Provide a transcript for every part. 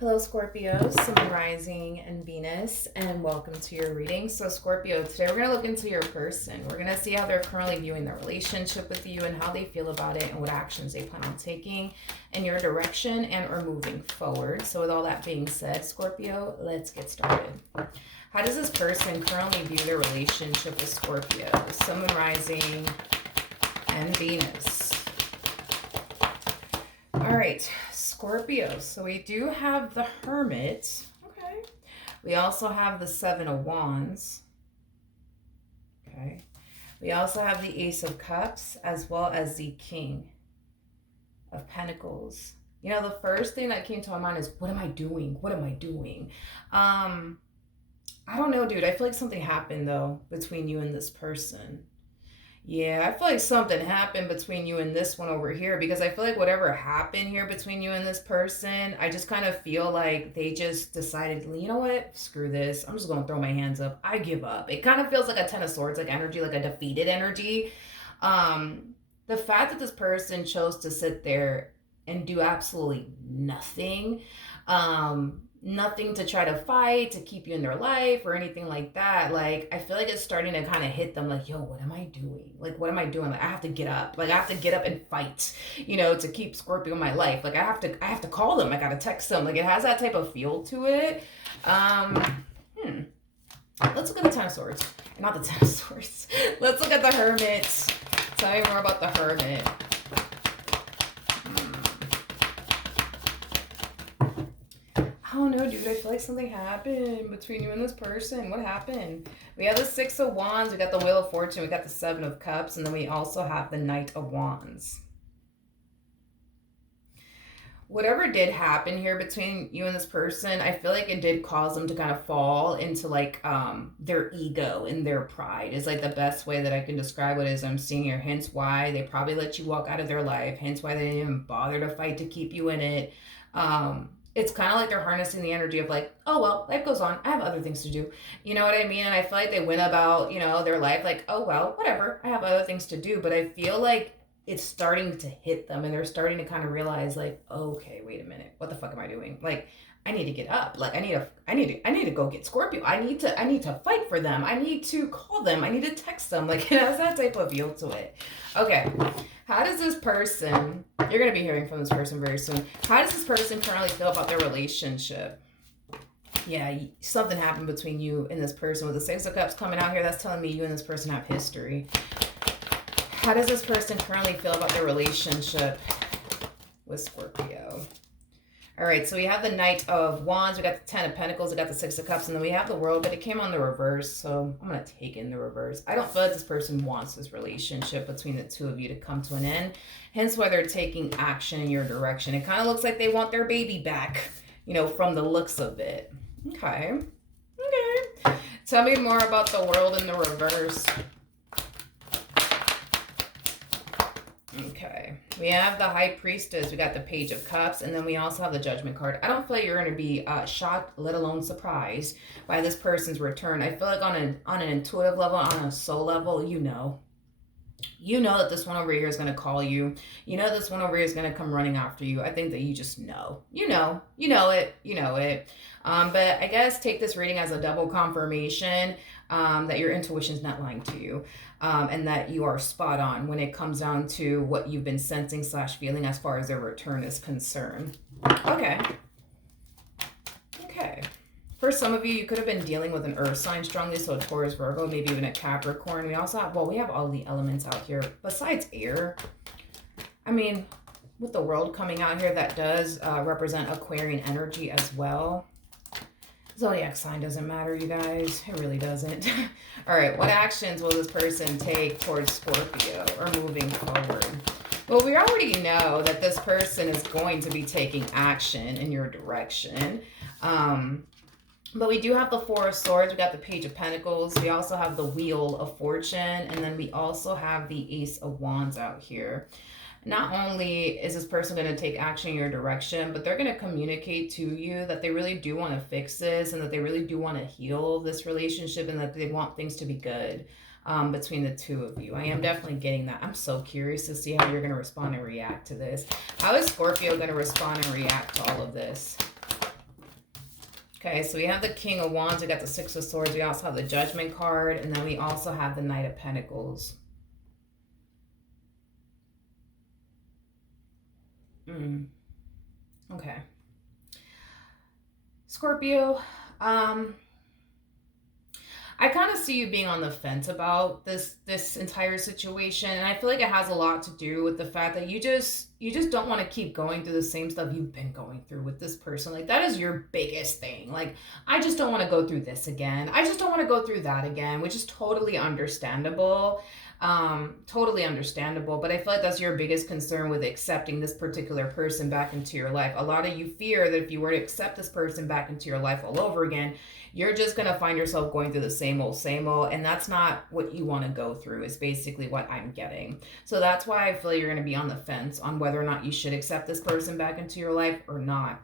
Hello, Scorpio, Sun Rising, and Venus, and welcome to your reading. So, Scorpio, today we're going to look into your person. We're going to see how they're currently viewing their relationship with you and how they feel about it and what actions they plan on taking in your direction and or moving forward. So, with all that being said, Scorpio, let's get started. How does this person currently view their relationship with Scorpio, Sun Rising, and Venus? All right, Scorpio. So we do have the Hermit. Okay. We also have the Seven of Wands. Okay. We also have the Ace of Cups as well as the King of Pentacles. You know, the first thing that came to my mind is, what am I doing? What am I doing? I don't know, dude. I feel like something happened, though, between you and this person. Yeah, I feel like something happened between you and this one over here because I feel like whatever happened here between you and this person, I just kind of feel like they just decided, you know what? Screw this. I'm just going to throw my hands up. I give up. It kind of feels like a Ten of Swords, like energy, like a defeated energy. The fact that this person chose to sit there and do absolutely nothing, nothing to try to fight to keep you in their life or anything like that, like I feel like it's starting to kind of hit them like, yo, what am I doing? Like, what am I doing? Like, I have to get up. Like, I have to get up and fight, you know, to keep Scorpio in my life. Like, I have to call them. I gotta text them. Like, it has that type of feel to it. Let's look at the Ten of Swords. Not the Ten of Swords. Let's look at the Hermit. Tell me more about the Hermit. Oh no, dude, I feel like something happened between you and this person. What happened? We have the Six of Wands, we got the Wheel of Fortune, we got the Seven of Cups, and then we also have the Knight of Wands. Whatever did happen here between you and this person, I feel like it did cause them to kind of fall into like their ego and their pride is like the best way that I can describe it. Is I'm seeing here, hence why they probably let you walk out of their life, hence why they didn't even bother to fight to keep you in it. It's kind of like they're harnessing the energy of like, oh, well, life goes on. I have other things to do. You know what I mean? And I feel like they went about, you know, their life like, oh, well, whatever. I have other things to do. But I feel like it's starting to hit them and they're starting to kind of realize like, okay, wait a minute. What the fuck am I doing? Like, I need to get up. Like, I need to go get Scorpio. I need to fight for them. I need to call them. I need to text them. Like, it has that type of feel to it. Okay. How does this person, you're going to be hearing from this person very soon. How does this person currently feel about their relationship? Yeah, something happened between you and this person. With the Six of Cups coming out here, that's telling me you and this person have history. How does this person currently feel about their relationship with Scorpio? All right, so we have the Knight of Wands, we got the Ten of Pentacles, we got the Six of Cups, and then we have the World, but it came on the reverse, so I'm going to take in the reverse. I don't feel like this person wants this relationship between the two of you to come to an end, hence why they're taking action in your direction. It kind of looks like they want their baby back, you know, from the looks of it. Okay. Tell me more about the World in the reverse. Okay, we have the High Priestess, we got the Page of Cups, and then we also have the Judgment card. I don't feel like you're going to be shocked, let alone surprised by this person's return. I feel like on an intuitive level, on a soul level, you know that this one over here is going to call you. You know this one over here is going to come running after you. I think that you just know. You know it. But I guess take this reading as a double confirmation that your intuition is not lying to you, and that you are spot on when it comes down to what you've been sensing / feeling as far as their return is concerned. Okay. For some of you, you could have been dealing with an earth sign strongly, so a Taurus, Virgo, maybe even a Capricorn. We also have, well, we have all the elements out here besides air. I mean, with the World coming out here, that does represent Aquarian energy as well. Zodiac sign doesn't matter, you guys. It really doesn't. All right, what actions will this person take towards Scorpio or moving forward? Well, we already know that this person is going to be taking action in your direction. But we do have the Four of Swords. We got the Page of Pentacles. We also have the Wheel of Fortune. And then we also have the Ace of Wands out here. Not only is this person going to take action in your direction, but they're going to communicate to you that they really do want to fix this and that they really do want to heal this relationship and that they want things to be good between the two of you. I am definitely getting that. I'm so curious to see how you're going to respond and react to this. How is Scorpio going to respond and react to all of this? Okay, so we have the King of Wands, we got the Six of Swords, we also have the Judgment card, and then we also have the Knight of Pentacles. Okay. Scorpio, I kind of see you being on the fence about this entire situation, and I feel like it has a lot to do with the fact that you just don't want to keep going through the same stuff you've been going through with this person. Like, that is your biggest thing. Like, I just don't want to go through this again. I just don't want to go through that again, which is totally understandable. Totally understandable, but I feel like that's your biggest concern with accepting this particular person back into your life. A lot of you fear that if you were to accept this person back into your life all over again, you're just going to find yourself going through the same old, and that's not what you want to go through, is basically what I'm getting. So that's why I feel like you're going to be on the fence on whether or not you should accept this person back into your life or not.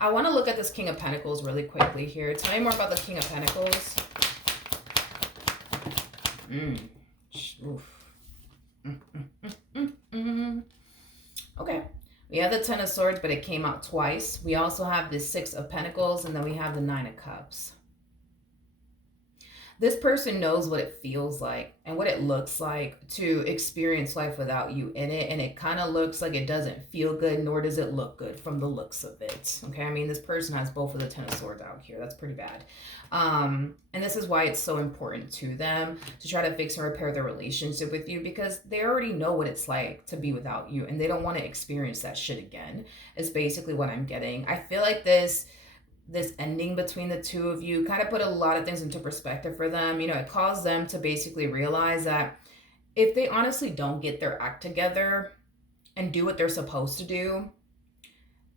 I want to look at this King of Pentacles really quickly here. Tell me more about the King of Pentacles. Okay. We have the Ten of Swords, but it came out twice. We also have the Six of Pentacles, and then we have the Nine of Cups. This person knows what it feels like and what it looks like to experience life without you in it. And it kind of looks like it doesn't feel good, nor does it look good from the looks of it. Okay, I mean, this person has both of the Ten of Swords out here. That's pretty bad. And this is why it's so important to them to try to fix and repair their relationship with you, because they already know what it's like to be without you, and they don't want to experience that shit again, is basically what I'm getting. I feel like this ending between the two of you kind of put a lot of things into perspective for them. You know, it caused them to basically realize that if they honestly don't get their act together and do what they're supposed to do,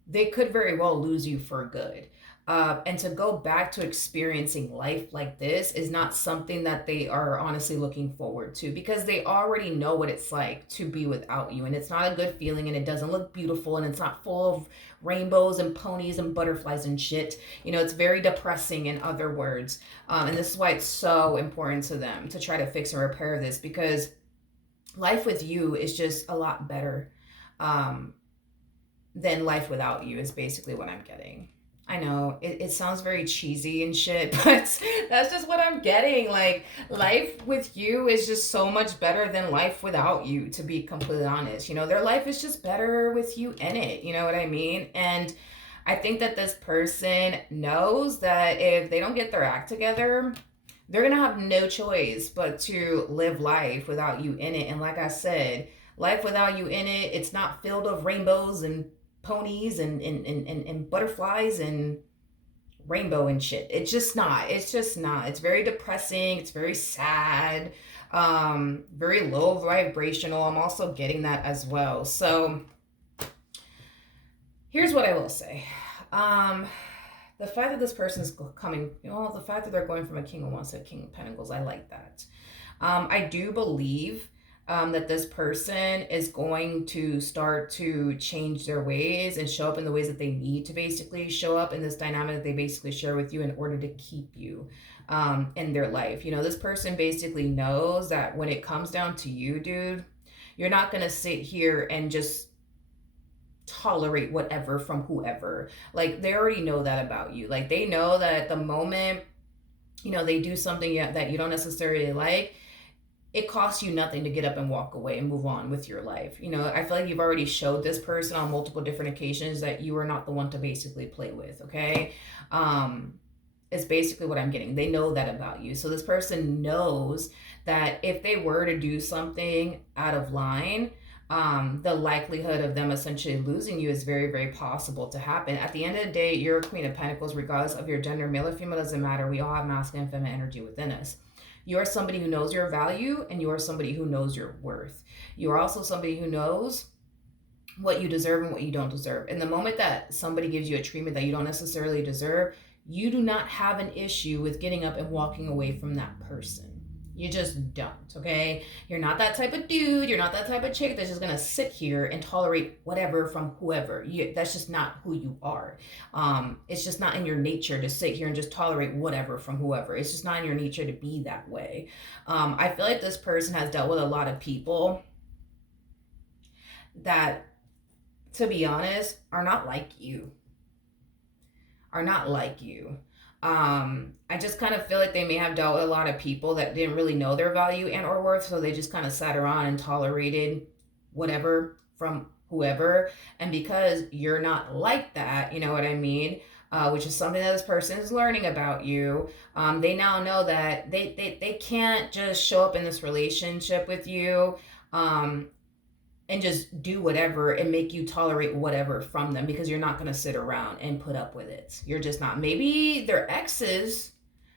they could very well lose you for good. And to go back to experiencing life like this is not something that they are honestly looking forward to, because they already know what it's like to be without you. And it's not a good feeling, and it doesn't look beautiful, and it's not full of rainbows and ponies and butterflies and shit. You know, it's very depressing, in other words. And this is why it's so important to them to try to fix and repair this, because life with you is just a lot better than life without you, is basically what I'm getting. I know it sounds very cheesy and shit, but that's just what I'm getting. Like, life with you is just so much better than life without you, to be completely honest. You know, their life is just better with you in it. You know what I mean? And I think that this person knows that if they don't get their act together, they're going to have no choice but to live life without you in it. And like I said, life without you in it, it's not filled of rainbows and ponies and butterflies and rainbow and shit. It's just not. It's very depressing. It's very sad. Very low vibrational. I'm also getting that as well. So here's what I will say. The fact that this person is coming, the fact that they're going from a King of Wands to a King of Pentacles, I like that. I do believe that this person is going to start to change their ways and show up in the ways that they need to basically show up in this dynamic that they basically share with you in order to keep you in their life. You know, this person basically knows that when it comes down to you, dude, you're not going to sit here and just tolerate whatever from whoever. Like, they already know that about you. Like, they know that at the moment, you know, they do something that you don't necessarily like, it costs you nothing to get up and walk away and move on with your life. You know, I feel like you've already showed this person on multiple different occasions that you are not the one to basically play with, okay? It's basically what I'm getting. They know that about you. So this person knows that if they were to do something out of line, the likelihood of them essentially losing you is very, very possible to happen. At the end of the day, you're a Queen of Pentacles, regardless of your gender, male or female, doesn't matter. We all have masculine and feminine energy within us. You are somebody who knows your value, and you are somebody who knows your worth. You are also somebody who knows what you deserve and what you don't deserve. And the moment that somebody gives you a treatment that you don't necessarily deserve, you do not have an issue with getting up and walking away from that person. You just don't, okay? You're not that type of dude. You're not that type of chick that's just gonna sit here and tolerate whatever from whoever. That's just not who you are. It's just not in your nature to sit here and just tolerate whatever from whoever. It's just not in your nature to be that way. I feel like this person has dealt with a lot of people that, to be honest, are not like you. are not like you. I just kind of feel like they may have dealt with a lot of people that didn't really know their value and or worth, so they just kind of sat around and tolerated whatever from whoever. And because you're not like that, you know what I mean? Which is something that this person is learning about you. They now know that they can't just show up in this relationship with you and just do whatever and make you tolerate whatever from them, because you're not going to sit around and put up with it. You're just not. Maybe their exes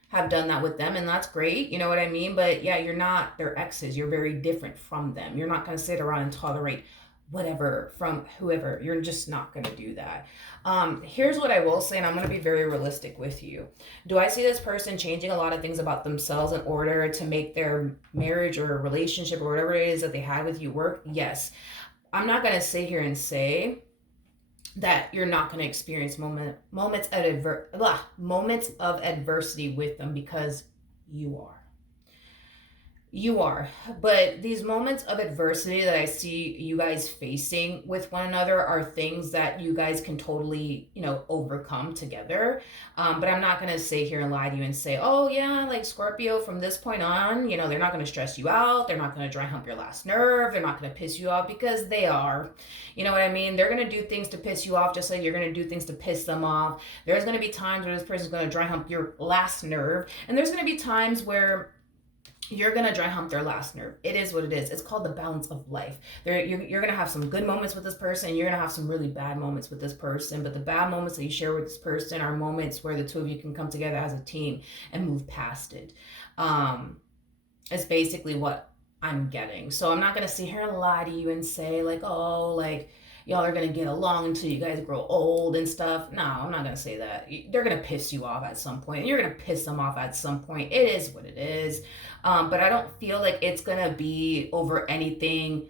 have done that with them, and that's great, you know what I mean? But yeah, you're not their exes. You're very different from them. You're not going to sit around and tolerate whatever from whoever. You're just not going to do that. Here's what I will say, and I'm going to be very realistic with you. Do I see this person changing a lot of things about themselves in order to make their marriage or relationship or whatever it is that they had with you work? Yes. I'm not going to sit here and say that you're not going to experience moments of adversity with them, because you are. You are. But these moments of adversity that I see you guys facing with one another are things that you guys can totally, overcome together. But I'm not going to sit here and lie to you and say, oh, yeah, like Scorpio, from this point on, they're not going to stress you out. They're not going to dry hump your last nerve. They're not going to piss you off, because they are. You know what I mean? They're going to do things to piss you off, just like you're going to do things to piss them off. There's going to be times where this person's going to dry hump your last nerve. And there's going to be times where you're going to dry hump their last nerve. It is what it is. It's called the balance of life. You're going to have some good moments with this person. You're going to have some really bad moments with this person. But the bad moments that you share with this person are moments where the two of you can come together as a team and move past it. It's basically what I'm getting. So I'm not going to sit here and lie to you and say like, oh, like, y'all are going to get along until you guys grow old and stuff. No, I'm not going to say that. They're going to piss you off at some point. You're going to piss them off at some point. It is what it is. But I don't feel like it's going to be over anything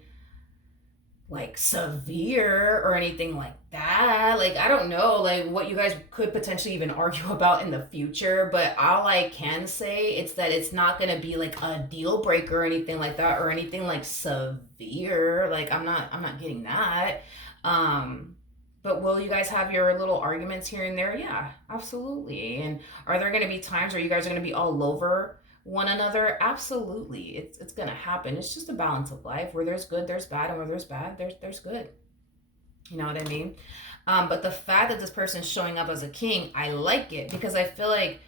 like severe or anything like that. Like, I don't know, like what you guys could potentially even argue about in the future. But all I can say is that it's not going to be like a deal breaker or anything like that, or anything like severe. Like, I'm not getting that. But will you guys have your little arguments here and there? Yeah, absolutely. And are there going to be times where you guys are going to be all over one another? Absolutely. It's going to happen. It's just a balance of life. Where there's good, there's bad, and where there's bad, there's good. You know what I mean? But the fact that this person's showing up as a king, I like it, because I feel like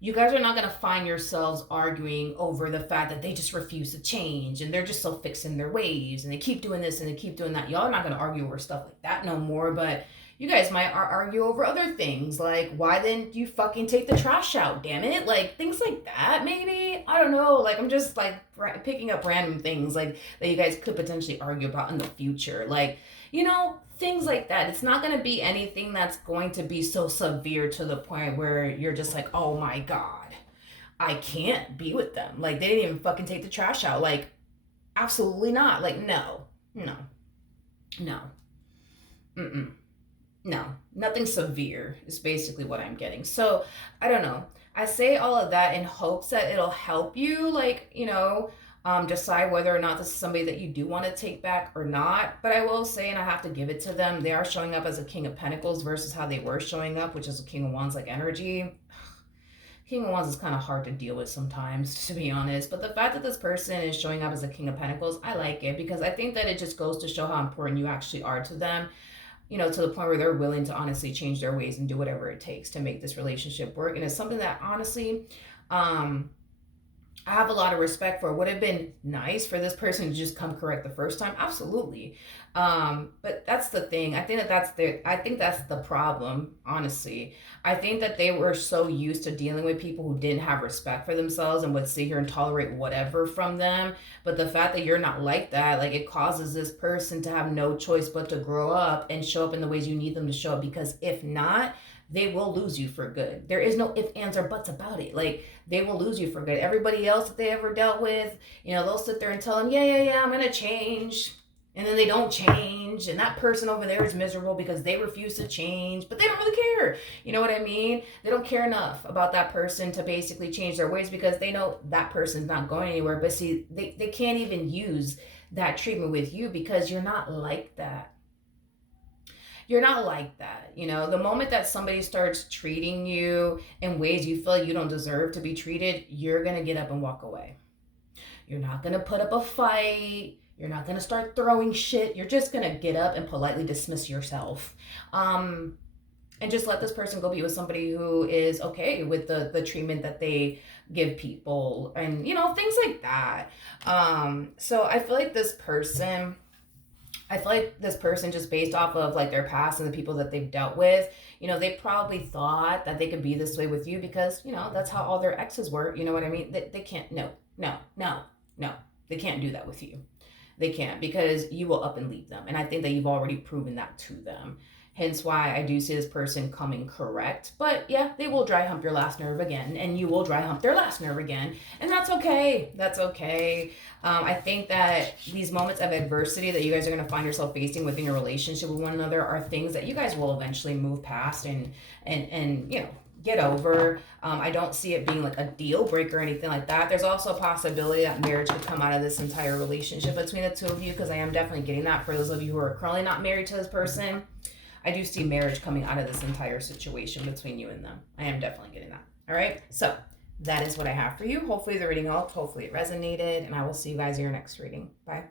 you guys are not going to find yourselves arguing over the fact that they just refuse to change and they're just so fixed in their ways and they keep doing this and they keep doing that. Y'all are not going to argue over stuff like that no more, but you guys might argue over other things, like, why didn't you fucking take the trash out, damn it? Like, things like that, maybe? I don't know. Like, I'm just, like, picking up random things, like, that you guys could potentially argue about in the future. Like, things like that. It's not going to be anything that's going to be so severe to the point where you're just like, oh my God, I can't be with them. Like, they didn't even fucking take the trash out. Like, absolutely not. Like, no. No, nothing severe is basically what I'm getting. So, I don't know. I say all of that in hopes that it'll help you, like, decide whether or not this is somebody that you do want to take back or not. But I will say, and I have to give it to them, they are showing up as a King of Pentacles versus how they were showing up, which is a King of Wands like energy. King of Wands is kind of hard to deal with sometimes, to be honest. But the fact that this person is showing up as a King of Pentacles, I like it, because I think that it just goes to show how important you actually are to them. To the point where they're willing to honestly change their ways and do whatever it takes to make this relationship work. And it's something that honestly, I have a lot of respect for. Would it have been nice for this person to just come correct the first time? Absolutely. But that's the thing. I think that's the problem, honestly. I think that they were so used to dealing with people who didn't have respect for themselves and would sit here and tolerate whatever from them. But the fact that you're not like that, like, it causes this person to have no choice but to grow up and show up in the ways you need them to show up. Because if not, they will lose you for good. There is no ifs, ands, or buts about it. Like, they will lose you for good. Everybody else that they ever dealt with, they'll sit there and tell them, yeah, I'm going to change. And then they don't change. And that person over there is miserable because they refuse to change. But they don't really care. You know what I mean? They don't care enough about that person to basically change their ways, because they know that person's not going anywhere. But see, they can't even use that treatment with you because you're not like that. you're not like that. You know, the moment that somebody starts treating you in ways you feel like you don't deserve to be treated, you're going to get up and walk away. You're not going to put up a fight. You're not going to start throwing shit. You're just going to get up and politely dismiss yourself. And just let this person go be with somebody who is okay with the treatment that they give people, and you know, things like that. So I feel like this person, just based off of like their past and the people that they've dealt with, you know, they probably thought that they could be this way with you because, you know, that's how all their exes were. You know what I mean? They can't, no. They can't do that with you. They can't, because you will up and leave them. And I think that you've already proven that to them. Hence why I do see this person coming correct. But yeah, they will dry hump your last nerve again, and you will dry hump their last nerve again. And that's okay. That's okay. I think that these moments of adversity that you guys are going to find yourself facing within your relationship with one another are things that you guys will eventually move past and you know, get over. I don't see it being like a deal breaker or anything like that. There's also a possibility that marriage could come out of this entire relationship between the two of you, because I am definitely getting that for those of you who are currently not married to this person. I do see marriage coming out of this entire situation between you and them. I am definitely getting that. All right. So that is what I have for you. Hopefully the reading helped. Hopefully it resonated. And I will see you guys in your next reading. Bye.